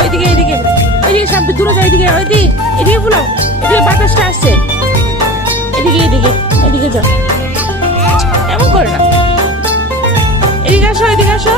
ওইদিকে এদিকে ওইদিকে সামনে দূরে যাও, এদিকে ওইদিকে এদিকে ফুলাও, এদিকে বাতাসটা আসছে, এদিকে এদিকে এদিকে যাও, এমন করে না, এদিকে আসো এদিকে আসো।